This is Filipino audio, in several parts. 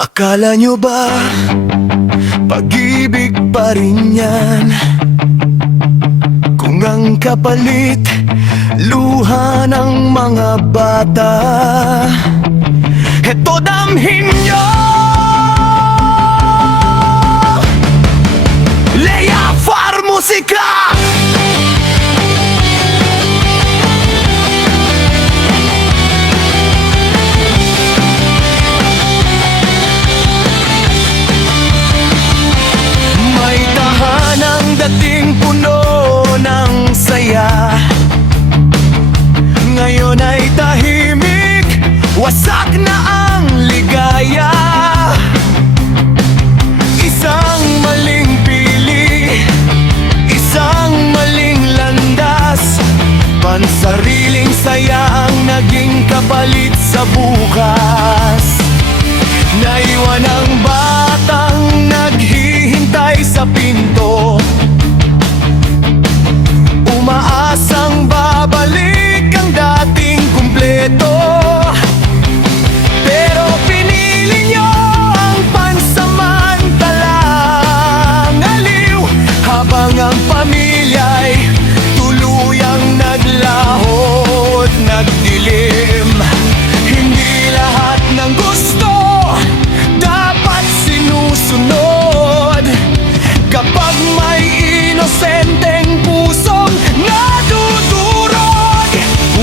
Akala nyo ba pag-ibig pa rin yan? Kung ang kapalit luha ng mga bata, eto damhin nyo! Lea Far Musika! Dating puno ng saya, ngayon ay tahimik, wasak na ang ligaya. Isang maling pili, isang maling landas, pansariling saya ang naging kapalit sa bukas. Naiwan ang batang naghihintay sa pinto, umaasang babalik ang dating kumpleto. Pero pinili nyo ang pansamantalang aliw, habang ang pamilya'y tuluyang naglahot, nagdilim. Hindi lahat ng gusto dapat sinusunod. Kapag may inosenteng pusong nadudurog,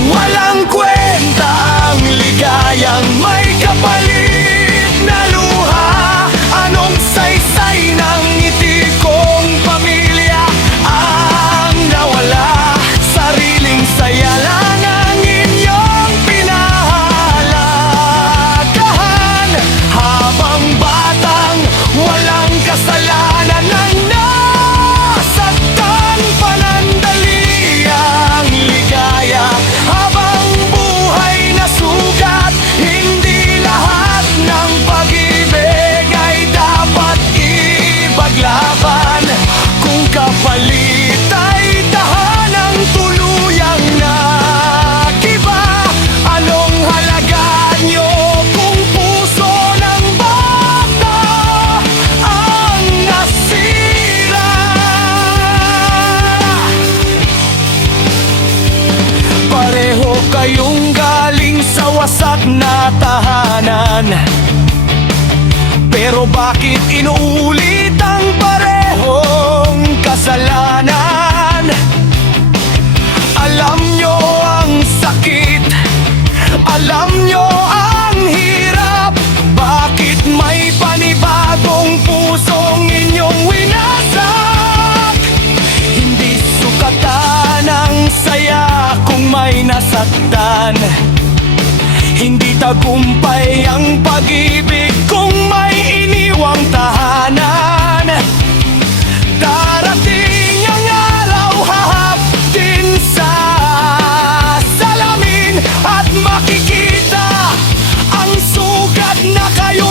walang kwenta ang ligayang may kapalit na luha. Anong saysay ng ngiti kong pamilya ang nawala? Sariling saya lang ang inyong pinahalagahan, habang batang walang kasalanan ang nasaktan. Panandali ang ligaya, habang buhay na sugat. Hindi lahat ng pag-ibig ay dapat ipaglaban. Kung kapalit ay tahanang tuluyang nagiba, anong halaga nyo kung puso ng bata ang nasira? Pareho kayong galing sa wasak na tahanan, pero bakit inuulit ang parehong kasalanan? Alam nyo ang sakit, alam nyo ang hirap, bakit may panibagong pusong inyong winasak? Hindi sukatan ang saya kung may nasaktan, hindi tagumpay ang pag-ibig kung may iniwang tahanan. Darating ang araw, hahaptin sa salamin, at makikita ang sugat na kayo